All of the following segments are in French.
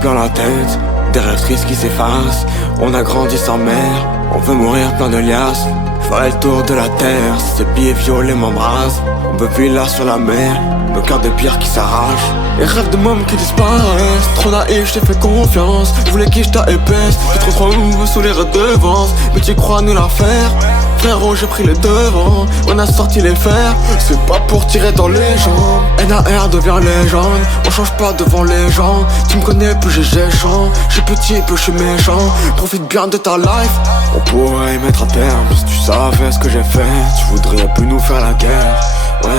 plein la tête, des rêves tristes qui s'effacent. On a grandi sans mère, on veut mourir plein de liasses. J'ferai le tour de la terre si ces billets violets m'embrassent. On veut villa sur la mer, nos cœurs de pierre qui s'arrachent. Les rêves de mômes qui disparaissent. Trop naïf, je t'ai fait confiance. Je voulais qui je épaisse. J'ai trop sous les redevances. Mais tu crois nous la faire? Frérot, j'ai pris les devants. On a sorti les fers. C'est pas pour tirer dans les jambes. NAR devient légende. On change pas devant les gens. Tu me connais, plus j'ai chant. J'suis petit, peu j'suis méchant. Profite bien de ta life. On pourrait y mettre un terme. Si tu savais ce que j'ai fait, tu voudrais plus nous faire la guerre. Ouais.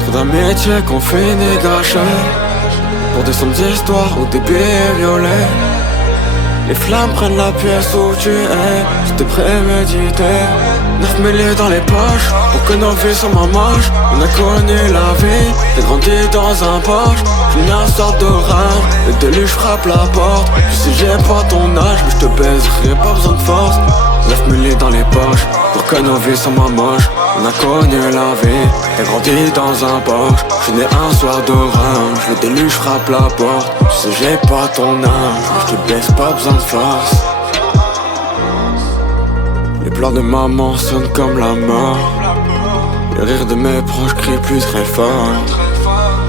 Trop d'un métier qu'on finit gâché pour des sommes d'histoire ou des billets violets. Les flammes prennent la pièce où tu es. C'était prémédité. 9 mêlés dans les poches pour que nos vies soient ma manche. On a connu la vie, j'ai grandi dans un Porsche. J'suis un sorte d'orage, le déluge frappe la porte. Tu sais j'ai pas ton âge, mais j'te baiserai, pas besoin de force. 9 mêlés dans les poches pour que nos vies soient ma manche. On a connu la vie, j'ai grandi dans un Porsche. J'suis né un soir d'orage, le déluge frappe la porte. Tu sais j'ai pas ton âge, mais j'te baisse, pas besoin de force. Les pleurs de maman sonnent comme la mort. Les rires de mes proches crient plus très fort.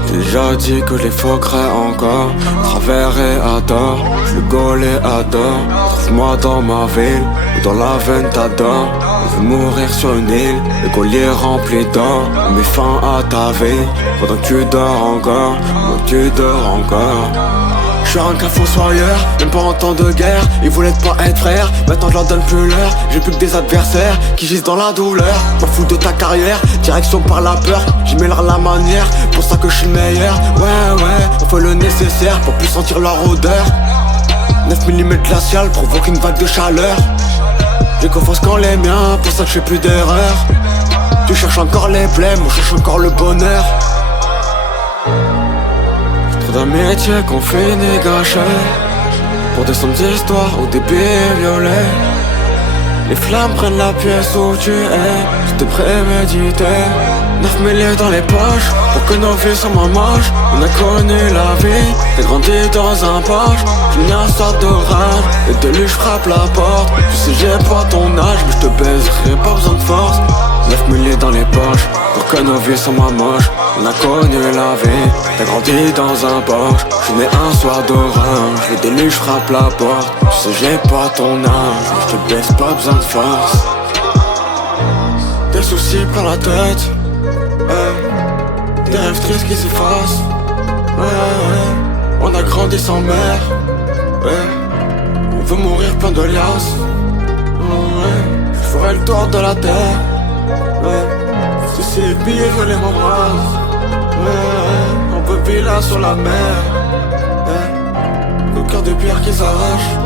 J'ai déjà dit que les faux créent encore. Travers et adore, je le gaule et adore. Trouve-moi dans ma ville, ou dans la veine t'adore. On veut mourir sur une île, le collier rempli d'or. On met fin à ta vie, pendant que tu dors encore. Moi tu dors encore. J'suis un cas fossoyeur, même pas en temps de guerre. Ils voulaient pas être frères, maintenant je leur donne plus l'heure. J'ai plus que des adversaires qui gisent dans la douleur. M'en fous de ta carrière, direction par la peur. J'y mets leur la manière, pour ça que je suis le meilleur. Ouais, on fait le nécessaire pour plus sentir leur odeur. 9 mm glacial provoque une vague de chaleur. J'ai confiance qu'en les miens, pour ça que je fais plus d'erreurs. Tu cherches encore les blèmes, moi je cherche encore le bonheur. Trop d'un métier qu'on finit gâché pour des sommes d'histoire ou des billets violets. Les flammes prennent la pièce où tu es. C'était prémédité. 9 mêlés dans les poches pour que nos vies soient ma manche. On a connu la vie, j'ai grandi dans un Porsche. J'suis un sorte d'orage, le déluge frappe la porte. Tu sais j'ai pas ton âge, mais j'te baiserai, pas besoin de force. 9 mêlés dans les poches pour que nos vies soient ma manche. On a connu la vie, j'ai grandi dans un Porsche. J'suis né un soir d'orage, le déluge frappe la porte. Tu sais j'ai pas ton âge, mais j'te baisse, pas besoin de force. Des soucis plein la tête, des rêves tristes qui s'effacent. On a grandi sans mère, on veut mourir plein de liasses. Je ferai le tour de la terre, si ces billets je les m'embrasse. On veut villa sur la mer, nos cœurs de pierre qui s'arrachent.